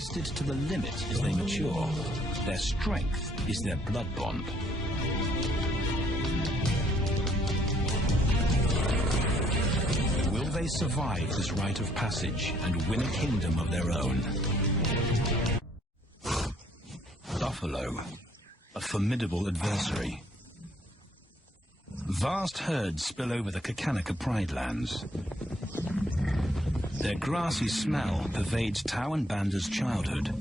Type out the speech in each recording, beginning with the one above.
tested to the limit as they mature. Their strength is their blood bond. Will they survive this rite of passage and win a kingdom of their own? Buffalo, a formidable adversary. Vast herds spill over the Kakanaka Pride lands. Their grassy smell pervades Tau and Banda's childhood.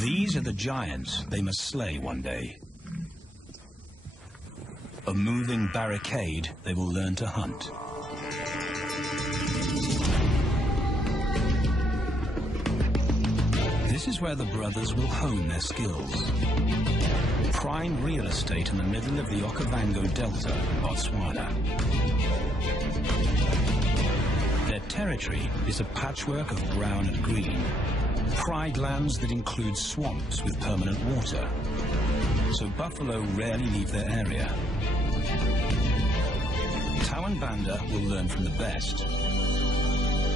These are the giants they must slay one day. A moving barricade they will learn to hunt. This is where the brothers will hone their skills. Prime real estate in the middle of the Okavango Delta, Botswana. Their territory is a patchwork of brown and green. Pride lands that include swamps with permanent water. So buffalo rarely leave their area. Tau and Banda will learn from the best,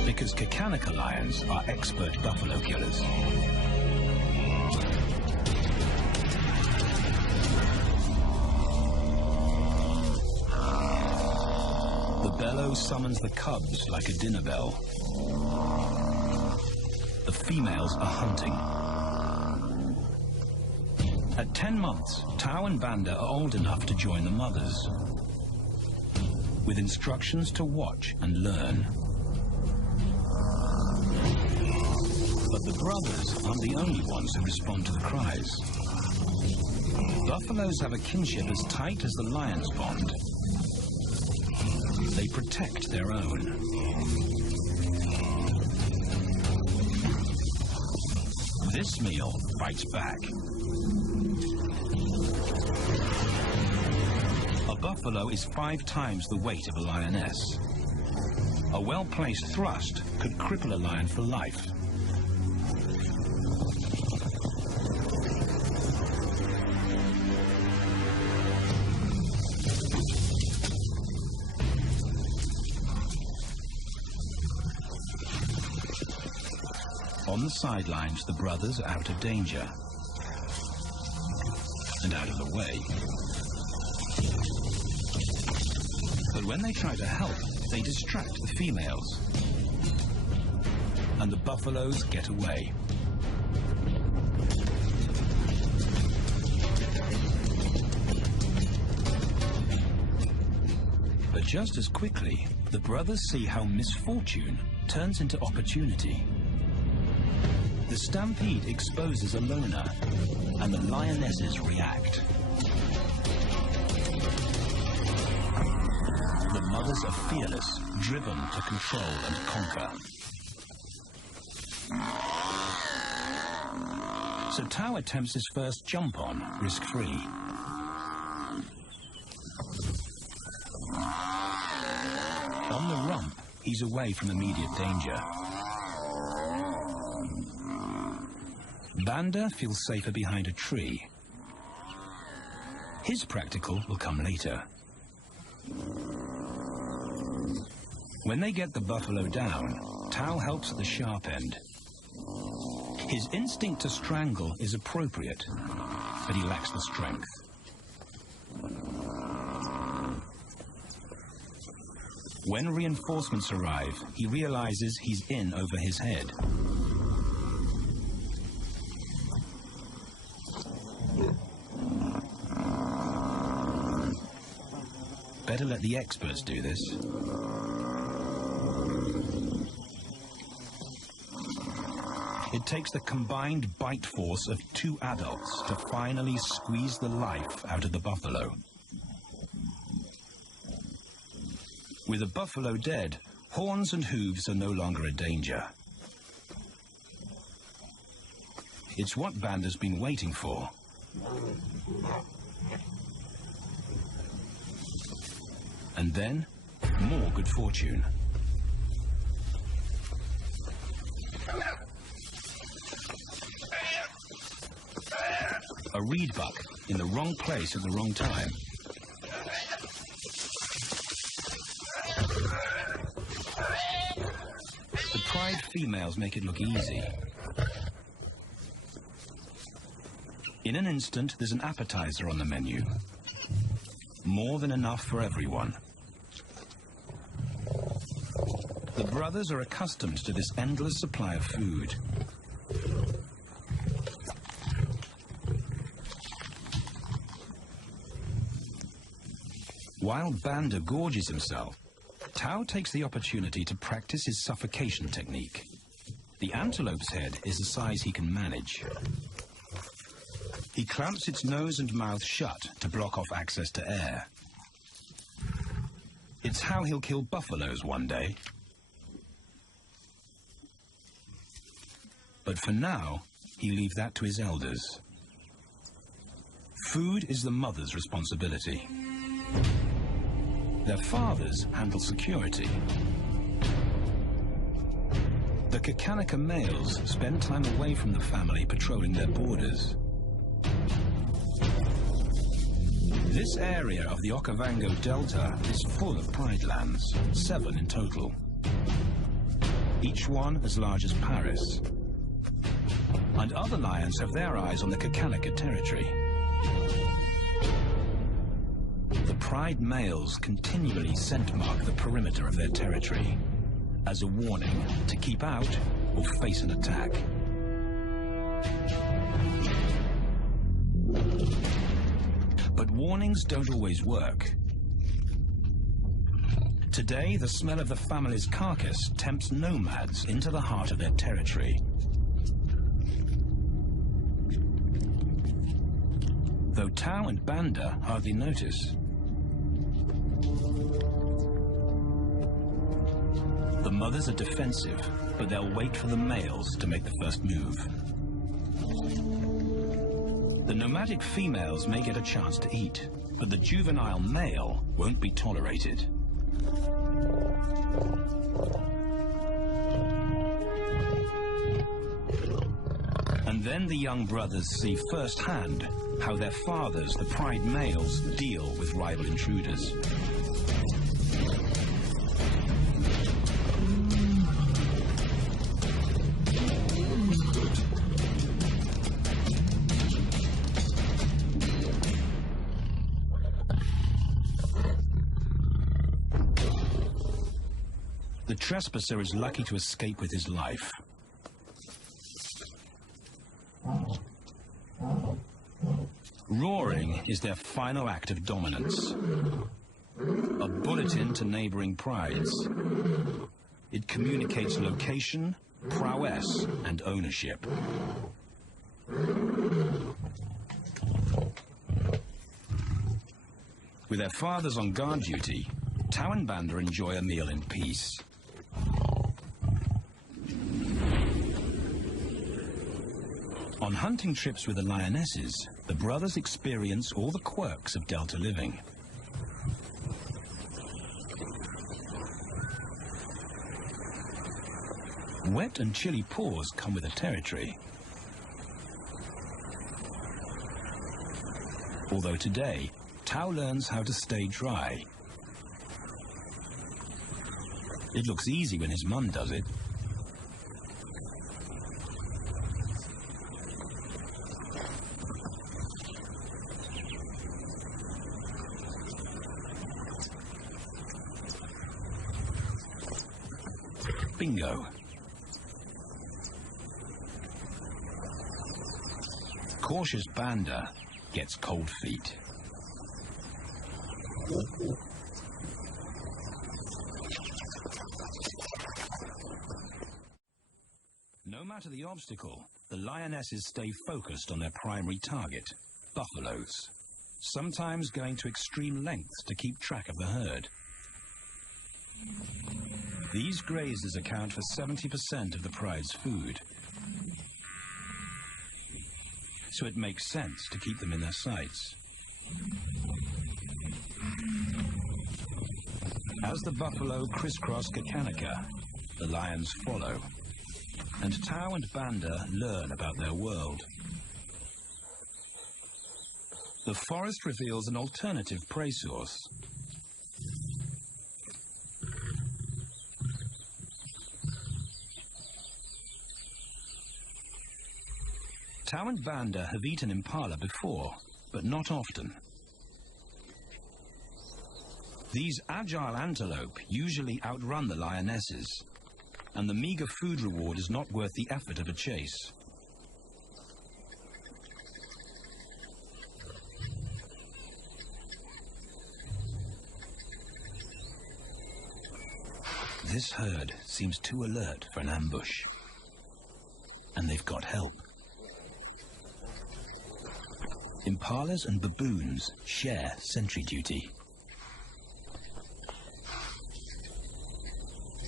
because Kakanaka lions are expert buffalo killers. The bellow summons the cubs like a dinner bell. The females are hunting. At 10 months, Tau and Banda are old enough to join the mothers, with instructions to watch and learn. But the brothers aren't the only ones who respond to the cries. Buffaloes have a kinship as tight as the lions bond. They protect their own. This meal fights back. A buffalo is 5 times the weight of a lioness. A well-placed thrust could cripple a lion for life. On the sidelines, the brothers are out of danger and out of the way. But when they try to help, they distract the females, and the buffaloes get away. But just as quickly, the brothers see how misfortune turns into opportunity. The stampede exposes a loner, and the lionesses react. The mothers are fearless, driven to control and conquer. So Tau attempts his first jump on, risk-free. On the rump, he's away from immediate danger. Banda feels safer behind a tree. His practical will come later. When they get the buffalo down, Tau helps at the sharp end. His instinct to strangle is appropriate, but he lacks the strength. When reinforcements arrive, he realizes he's in over his head. Better let the experts do this. It takes the combined bite force of 2 adults to finally squeeze the life out of the buffalo. With the buffalo dead, horns and hooves are no longer a danger. It's what Banda's been waiting for. And then, more good fortune. A reed buck in the wrong place at the wrong time. The females make it look easy. In an instant, there's an appetizer on the menu. More than enough for everyone. The brothers are accustomed to this endless supply of food. While Banda gorges himself, Tao takes the opportunity to practice his suffocation technique. The antelope's head is the size he can manage. He clamps its nose and mouth shut to block off access to air. It's how he'll kill buffaloes one day. But for now, he leaves that to his elders. Food is the mother's responsibility. Their fathers handle security. The Kakanika males spend time away from the family patrolling their borders. This area of the Okavango Delta is full of pride lands, 7 in total. Each one as large as Paris. And other lions have their eyes on the Kakanika territory. The pride males continually scent mark the perimeter of their territory as a warning to keep out or face an attack. But warnings don't always work. Today, the smell of the family's carcass tempts nomads into the heart of their territory. Though Tao and Banda hardly notice. The mothers are defensive, but they'll wait for the males to make the first move. The nomadic females may get a chance to eat, but the juvenile male won't be tolerated. And then the young brothers see firsthand how their fathers, the pride males, deal with rival intruders. The trespasser is lucky to escape with his life. Roaring is their final act of dominance. A bulletin to neighboring prides. It communicates location, prowess, and ownership. With their fathers on guard duty, Tao and Banda enjoy a meal in peace. On hunting trips with the lionesses, the brothers experience all the quirks of Delta living. Wet and chilly paws come with the territory. Although today, Tao learns how to stay dry. It looks easy when his mum does it. Bingo. Cautious Banda gets cold feet. No matter the obstacle, the lionesses stay focused on their primary target, buffaloes, sometimes going to extreme lengths to keep track of the herd. These grazers account for 70% of the pride's food, so it makes sense to keep them in their sights. As the buffalo crisscross Kakanika, the lions follow, and Tao and Banda learn about their world. The forest reveals an alternative prey source. Tao and Banda have eaten impala before, but not often. These agile antelope usually outrun the lionesses, and the meager food reward is not worth the effort of a chase. This herd seems too alert for an ambush, and they've got help. Impalas and baboons share sentry duty.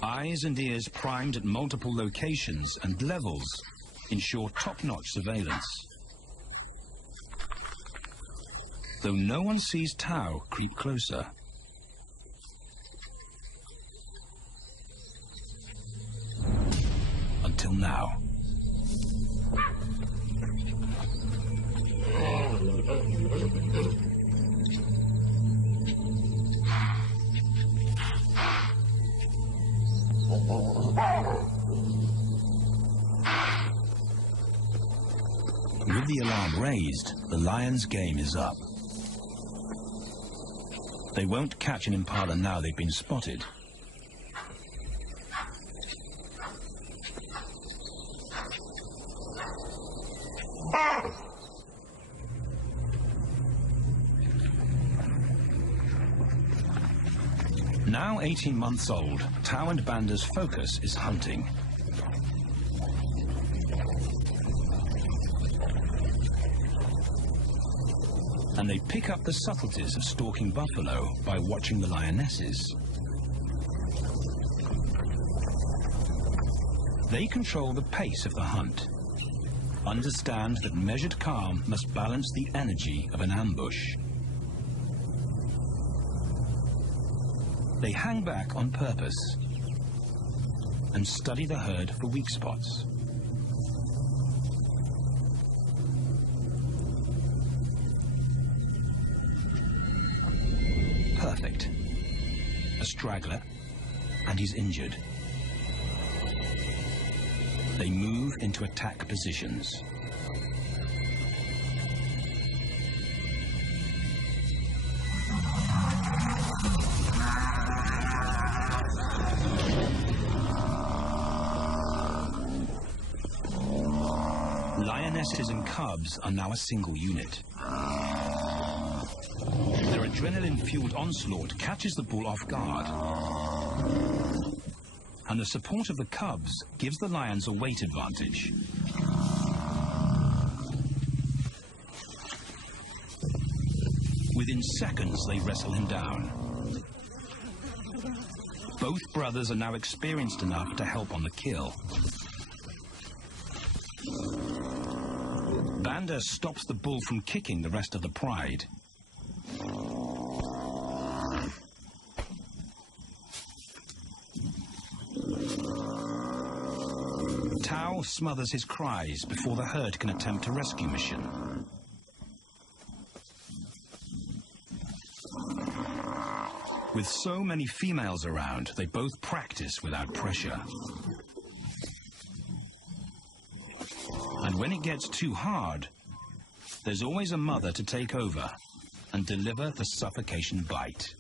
Eyes and ears primed at multiple locations and levels ensure top-notch surveillance. Though no one sees Tao creep closer. Until now. With the alarm raised, the lion's game is up. They won't catch an impala now they've been spotted. Now 18 months old, Tao and Banda's focus is hunting. And they pick up the subtleties of stalking buffalo by watching the lionesses. They control the pace of the hunt, understand that measured calm must balance the energy of an ambush. They hang back on purpose and study the herd for weak spots. Perfect. A straggler, and he's injured. They move into attack positions. Lionesses and cubs are now a single unit. Their adrenaline-fueled onslaught catches the bull off guard. And the support of the cubs gives the lions a weight advantage. Within seconds, they wrestle him down. Both brothers are now experienced enough to help on the kill. Banda stops the bull from kicking the rest of the pride. Tao smothers his cries before the herd can attempt a rescue mission. With so many females around, they both practice without pressure. And when it gets too hard, there's always a mother to take over and deliver the suffocation bite.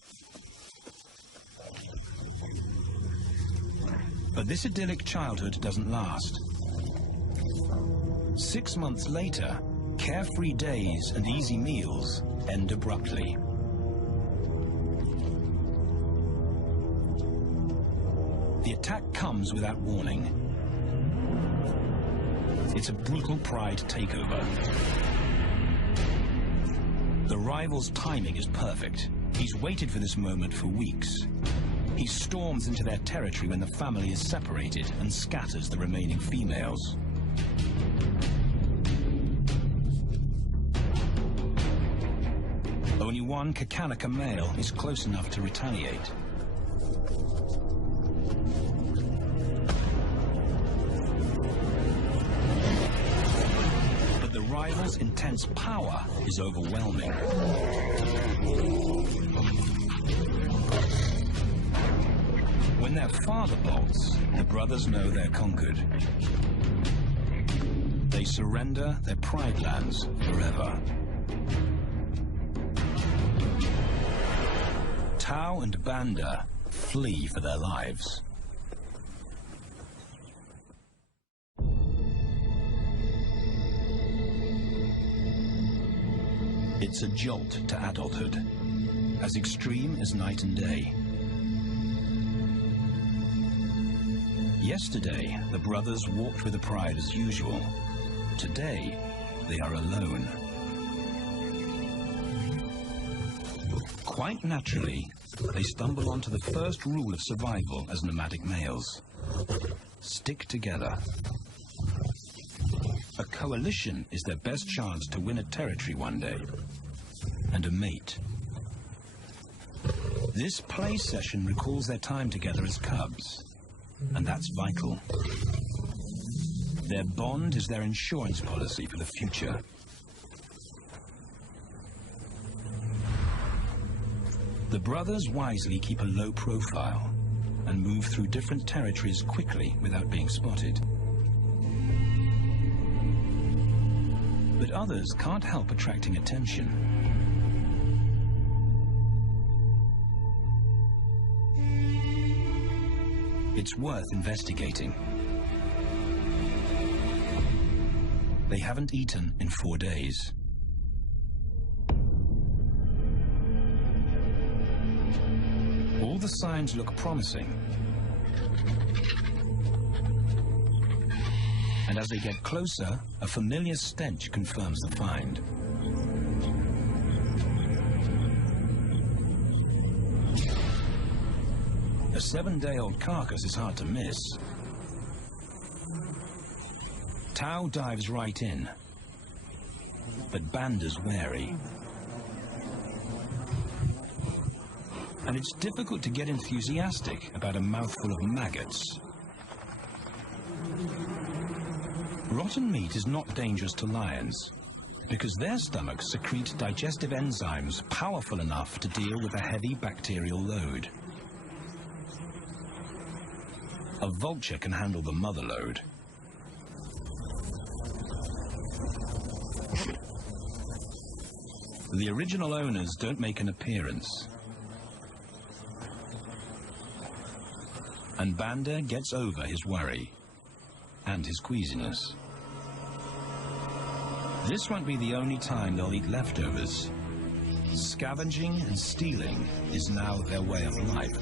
But this idyllic childhood doesn't last. 6 months later, carefree days and easy meals end abruptly. The attack comes without warning. It's a brutal pride takeover. The rival's timing is perfect. He's waited for this moment for weeks. He storms into their territory when the family is separated and scatters the remaining females. Only one Kakanika male is close enough to retaliate. But the rival's intense power is overwhelming. When their father bolts, the brothers know they're conquered. They they surrender their pride lands forever. Tao and Banda flee for their lives. It's a jolt to adulthood, as extreme as night and day. Yesterday, the brothers walked with the pride as usual. Today, they are alone. Quite naturally, they stumble onto the first rule of survival as nomadic males. Stick together. A coalition is their best chance to win a territory one day, and a mate. This play session recalls their time together as cubs, and that's vital. Their bond is their insurance policy for the future. The brothers wisely keep a low profile and move through different territories quickly without being spotted. But others can't help attracting attention. It's worth investigating. They haven't eaten in 4 days. All the signs look promising. And as they get closer, a familiar stench confirms the find. A 7-day-old carcass is hard to miss. Tao dives right in, but Banda's wary. And it's difficult to get enthusiastic about a mouthful of maggots. Rotten meat is not dangerous to lions, because their stomachs secrete digestive enzymes powerful enough to deal with a heavy bacterial load. A vulture can handle the mother load. The original owners don't make an appearance. And Banda gets over his worry and his queasiness. This won't be the only time they'll eat leftovers. Scavenging and stealing is now their way of life.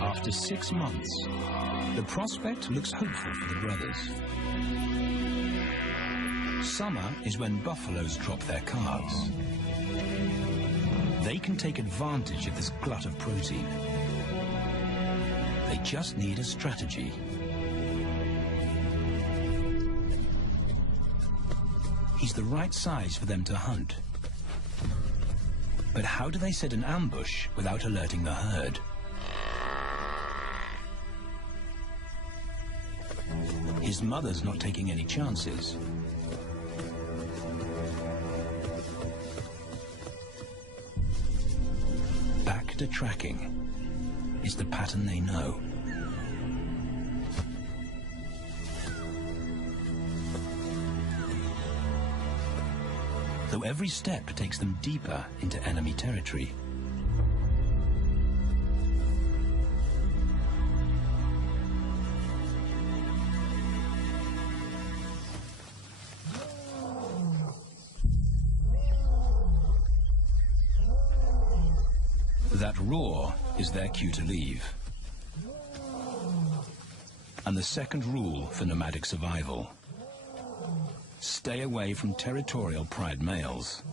After 6 months, the prospect looks hopeful for the brothers. Summer is when buffaloes drop their calves. They can take advantage of this glut of protein. They just need a strategy. He's the right size for them to hunt. But how do they set an ambush without alerting the herd? His mother's not taking any chances. Back to tracking is the pattern they know. Though every step takes them deeper into enemy territory. That roar is their cue to leave. And the second rule for nomadic survival: stay away from territorial pride males.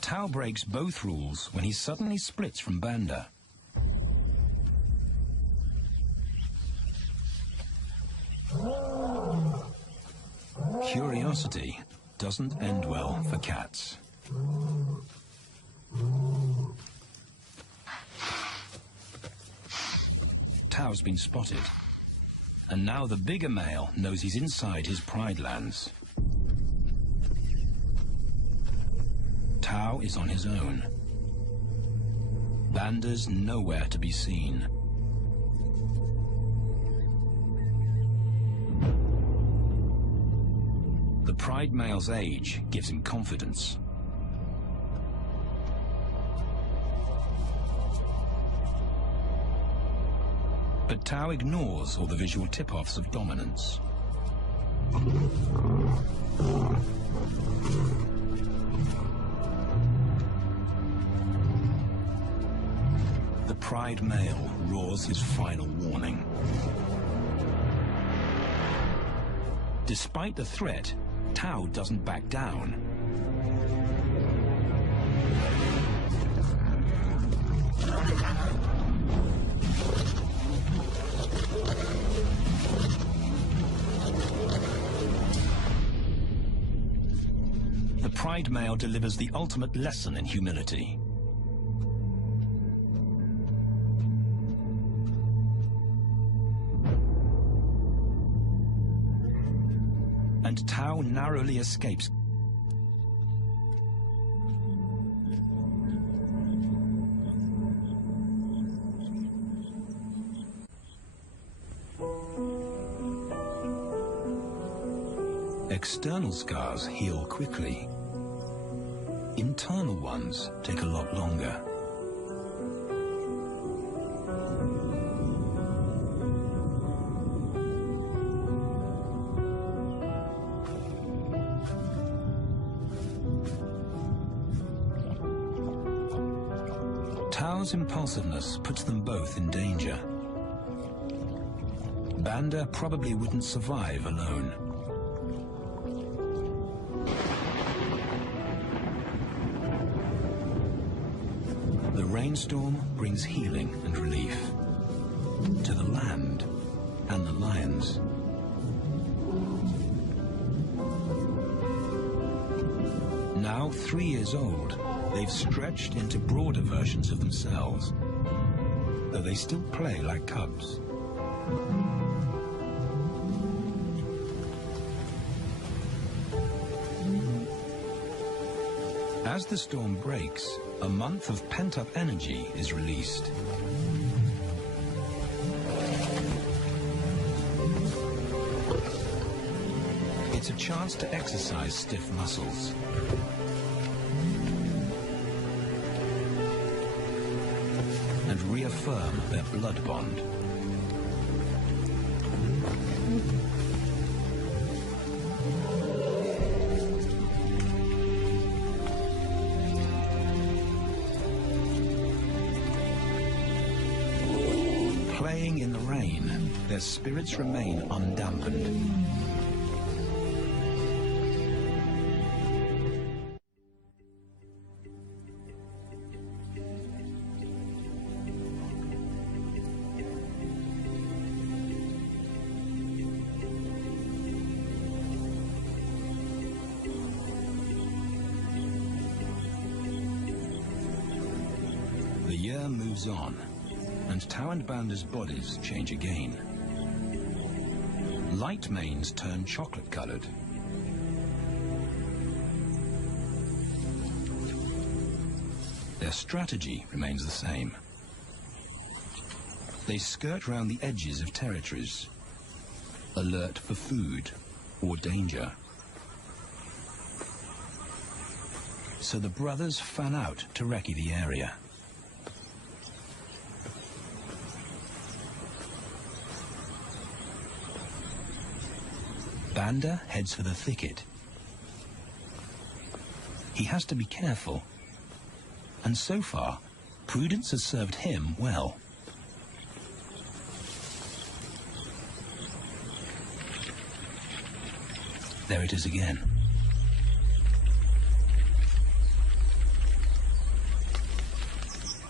Tao breaks both rules when he suddenly splits from Banda. Curiosity doesn't end well for cats. Tao's been spotted, And now the bigger male knows he's inside his pride lands. Tao is on his own. Banda's nowhere to be seen. The pride male's age gives him confidence. But Tao ignores all the visual tip-offs of dominance. The pride male roars his final warning. Despite the threat, Tao doesn't back down. The pride male delivers the ultimate lesson in humility. And Tao narrowly escapes. External scars heal quickly. Internal ones take a lot longer. Tao's impulsiveness puts them both in danger. Banda probably wouldn't survive alone. The rainstorm brings healing and relief to the land and the lions. Now 3 years old, they've stretched into broader versions of themselves, though they still play like cubs. As the storm breaks, a month of pent-up energy is released. It's a chance to exercise stiff muscles. And reaffirm their blood bond. Playing in the rain, their spirits remain undampened. The year moves on, and Tao and Banda's bodies change again. Light manes turn chocolate-colored. Their strategy remains the same. They skirt round the edges of territories, alert for food or danger. So the brothers fan out to recce the area. Banda heads for the thicket. He has to be careful, and so far, prudence has served him well. There it is again.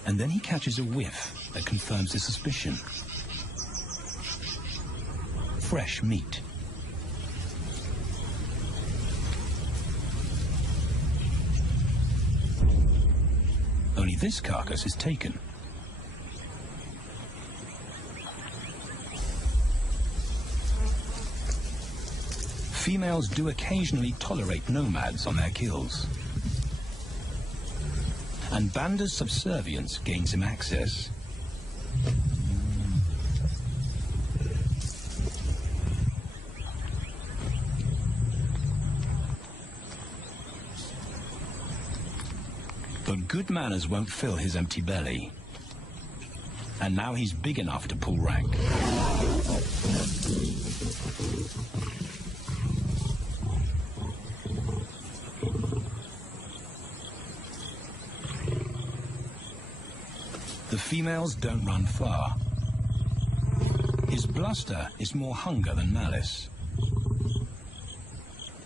And then he catches a whiff that confirms his suspicion. Fresh meat. Only this carcass is taken. Females do occasionally tolerate nomads on their kills. And Banda's subservience gains him access. But good manners won't fill his empty belly. And now he's big enough to pull rank. The females don't run far. His bluster is more hunger than malice.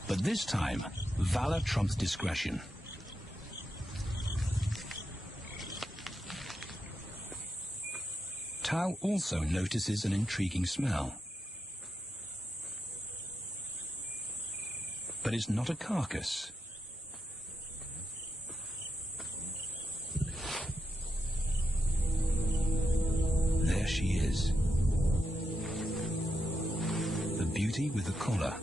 But this time, valor trumps discretion. Tao also notices an intriguing smell. But it's not a carcass. There she is. The beauty with the collar.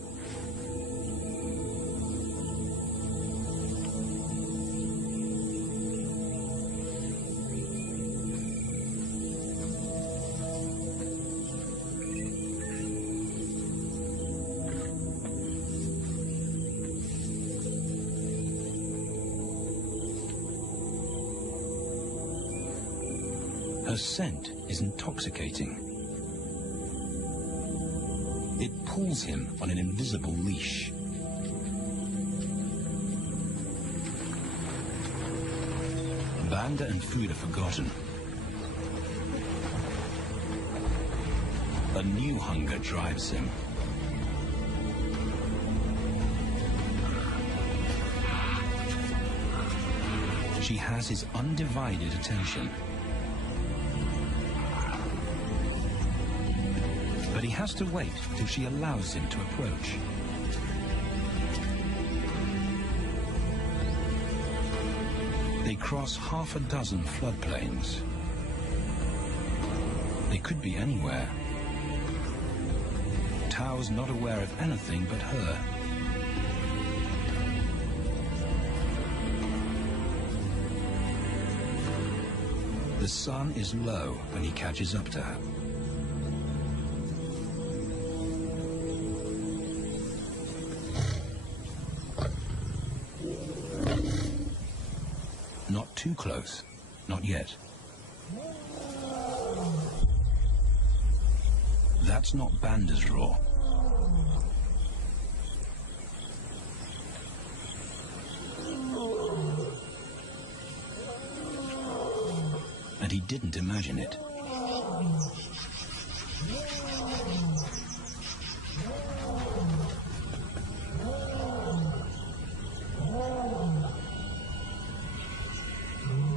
Her scent is intoxicating. It pulls him on an invisible leash. Banda and food are forgotten. A new hunger drives him. She has his undivided attention. But he has to wait till she allows him to approach. They cross half a dozen floodplains. They could be anywhere. Tao's not aware of anything but her. The sun is low when he catches up to her. Not too close, not yet. That's not Banda's roar. And he didn't imagine it.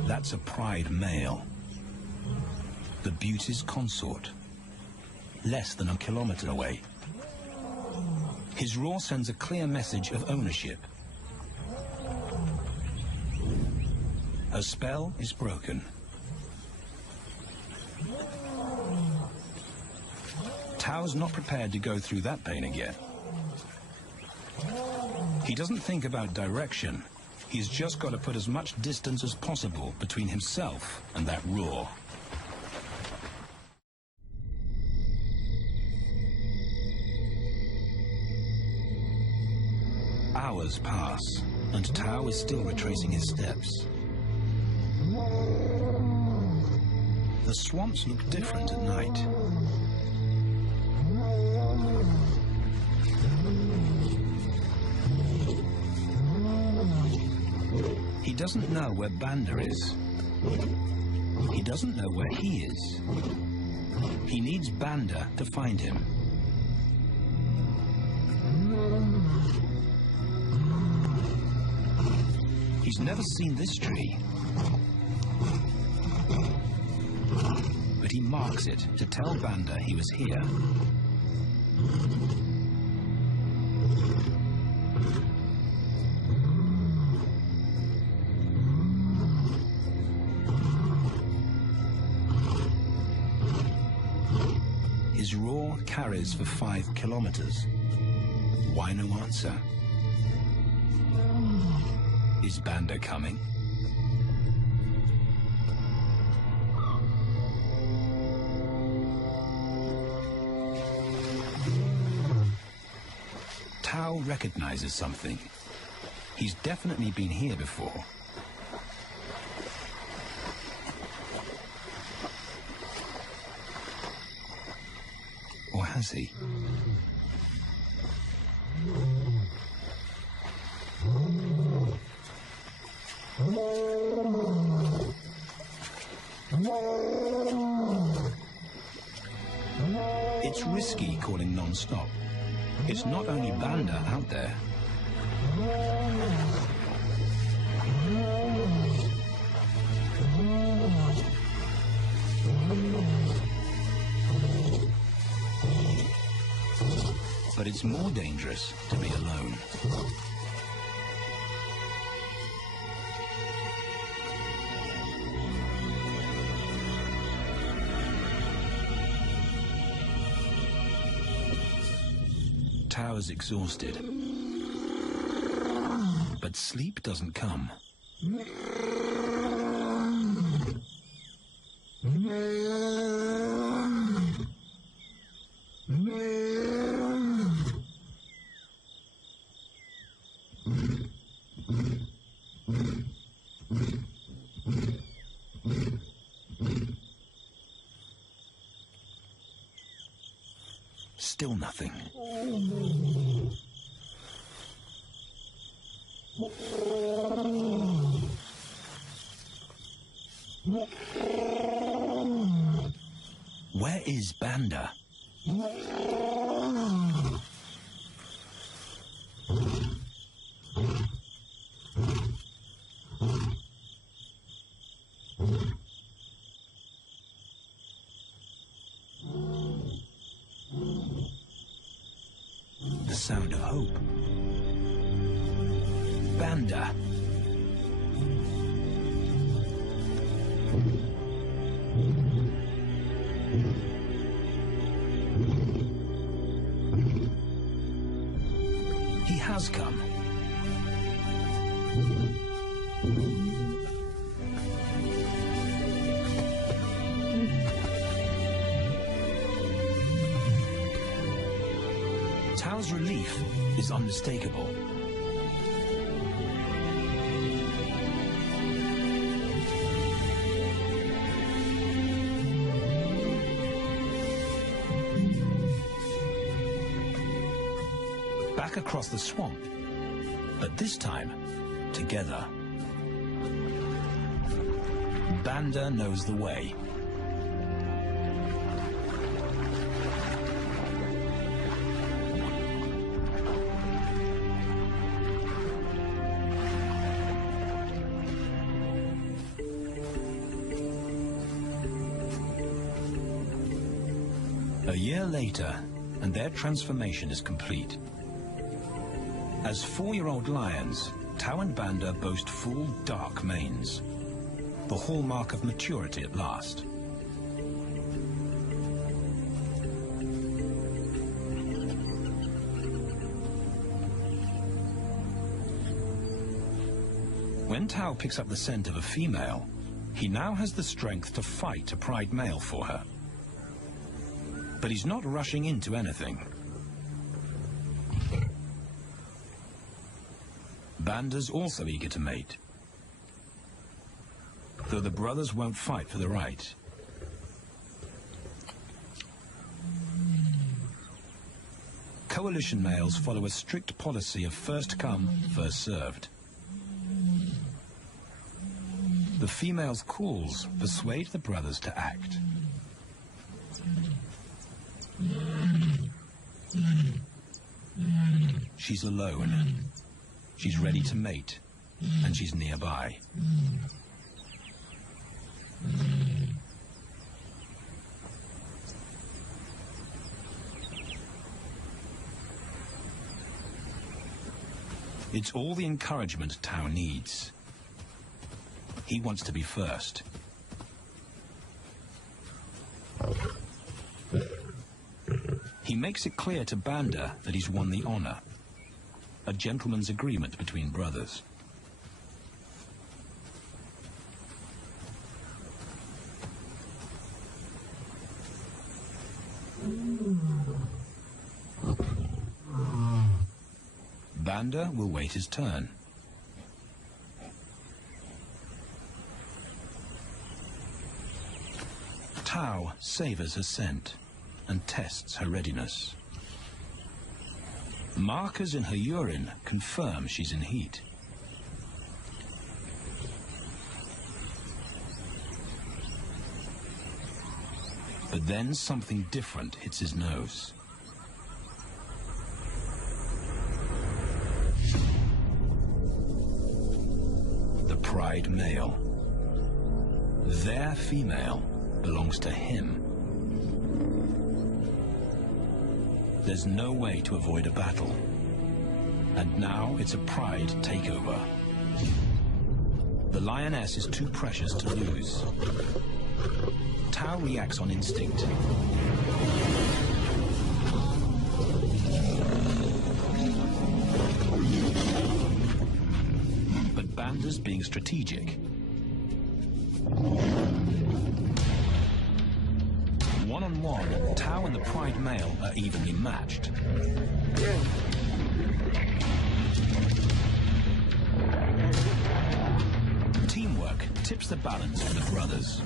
That's a pride male. The beauty's consort. Less than a kilometer away. His roar sends a clear message of ownership. Her spell is broken. Tao's not prepared to go through that pain again. He doesn't think about direction. He's just got to put as much distance as possible between himself and that roar. Hours pass, and Tao is still retracing his steps. The swamps look different at night. He doesn't know where Banda is. He doesn't know where he is. He needs Banda to find him. He's never seen this tree. But he marks it to tell Banda he was here. His roar carries for 5 kilometers. Why no answer? Is Banda coming? Tao recognizes something. He's definitely been here before. Or has he? It's risky calling non-stop. It's not only Banda out there. But it's more dangerous to be alone. Tao's exhausted, but sleep doesn't come. Still nothing. Where is Banda? The sound of hope. Banda. He has come. Tao's relief is unmistakable. Back across the swamp, but this time, together. Banda knows the way. A year later, and their transformation is complete. As 4-year-old lions, Tao and Banda boast full, dark manes, the hallmark of maturity at last. When Tao picks up the scent of a female, he now has the strength to fight a pride male for her. But he's not rushing into anything. Banda's also eager to mate, though the brothers won't fight for the right. Coalition males follow a strict policy of first come, first served. The female's calls persuade the brothers to act. She's alone. She's ready to mate, and she's nearby. It's all the encouragement Tao needs. He wants to be first. He makes it clear to Banda that he's won the honor. a gentleman's agreement between brothers. Banda will wait his turn. Tao savors her scent and tests her readiness. Markers in her urine confirm she's in heat. But then something different hits his nose. The pride male. Their female belongs to him. There's no way to avoid a battle. And now it's a pride takeover. The lioness is too precious to lose. Tao reacts on instinct. But Banda's being strategic. One-on-one, Tao and the pride male are evenly matched. Teamwork tips the balance for the brothers.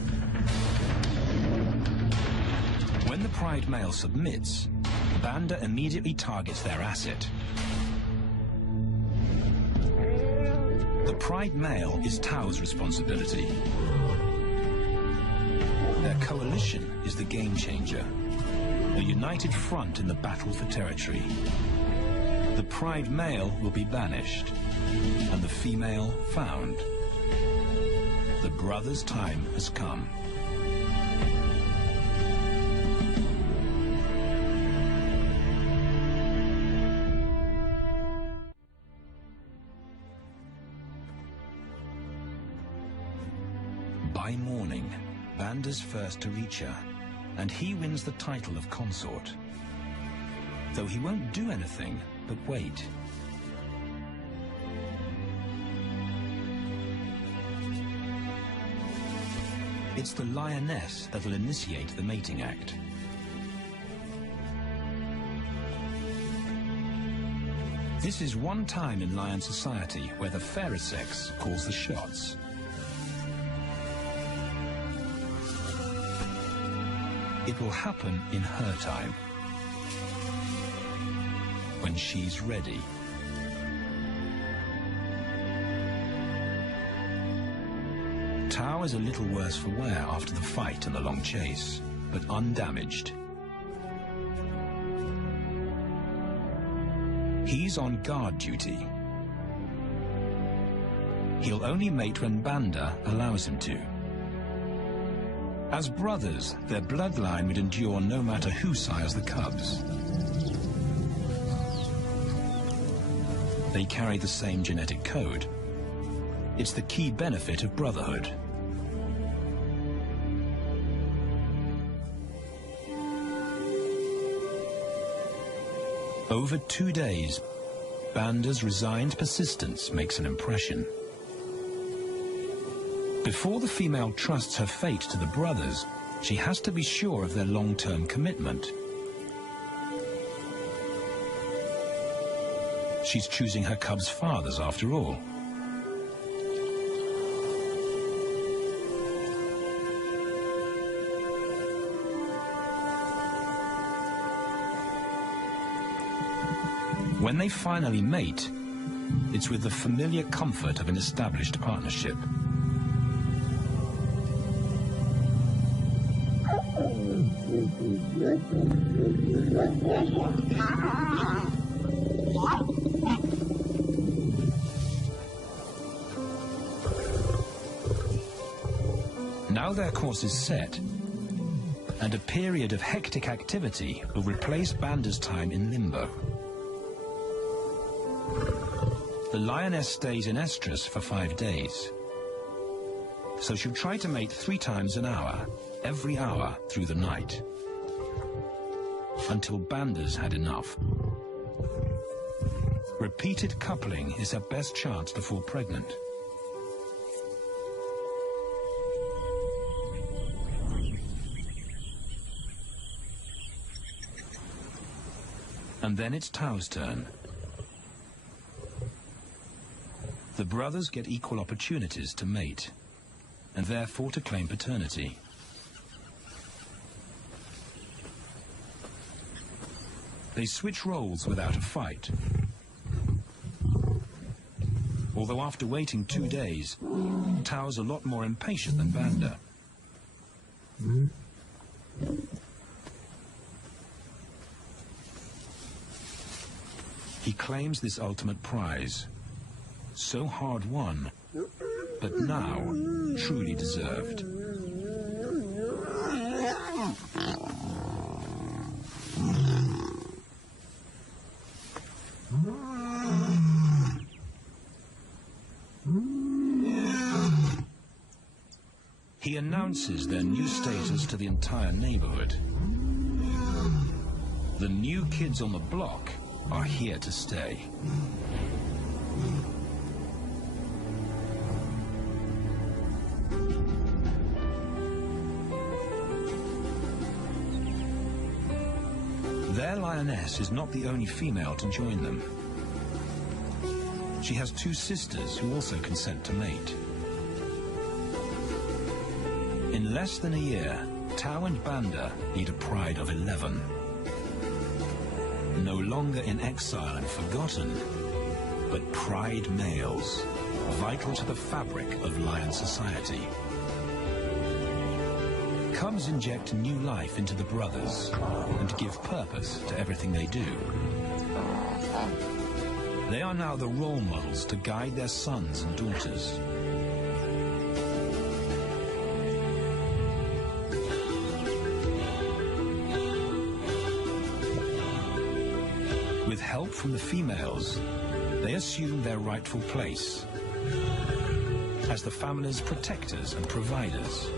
When the pride male submits, Banda immediately targets their asset. The pride male is Tao's responsibility. Their coalition is the game changer, a united front in the battle for territory. The pride male will be banished, and the female found. The brothers' time has come. By morning, Banda's first to reach her, and he wins the title of consort. Though he won't do anything but wait. It's the lioness that will initiate the mating act. This is one time in lion society where the fairer sex calls the shots. It will happen in her time, when she's ready. Tao is a little worse for wear after the fight and the long chase, but undamaged. He's on guard duty. He'll only mate when Banda allows him to. As brothers, their bloodline would endure no matter who sires the cubs. They carry the same genetic code. It's the key benefit of brotherhood. Over 2 days, Banda's resigned persistence makes an impression. Before the female trusts her fate to the brothers, she has to be sure of their long-term commitment. She's choosing her cubs' fathers after all. When they finally mate, it's with the familiar comfort of an established partnership. Now their course is set, and a period of hectic activity will replace Banda's time in limbo. The lioness stays in estrus for 5 days, so she'll try to mate 3 times an hour, every hour through the night, until Banda's had enough. Repeated coupling is her best chance to fall pregnant. And then it's Tao's turn. The brothers get equal opportunities to mate, and therefore to claim paternity. They switch roles without a fight. Although after waiting 2 days, Tao's a lot more impatient than Banda. He claims this ultimate prize, so hard won, but now truly deserved. He announces their new status to the entire neighborhood. The new kids on the block are here to stay. Their lioness is not the only female to join them. She has 2 sisters who also consent to mate. In less than a year, Tao and Banda lead a pride of 11. No longer in exile and forgotten, but pride males, vital to the fabric of lion society. Cubs inject new life into the brothers and give purpose to everything they do. They are now the role models to guide their sons and daughters. With help from the females, they assume their rightful place as the family's protectors and providers.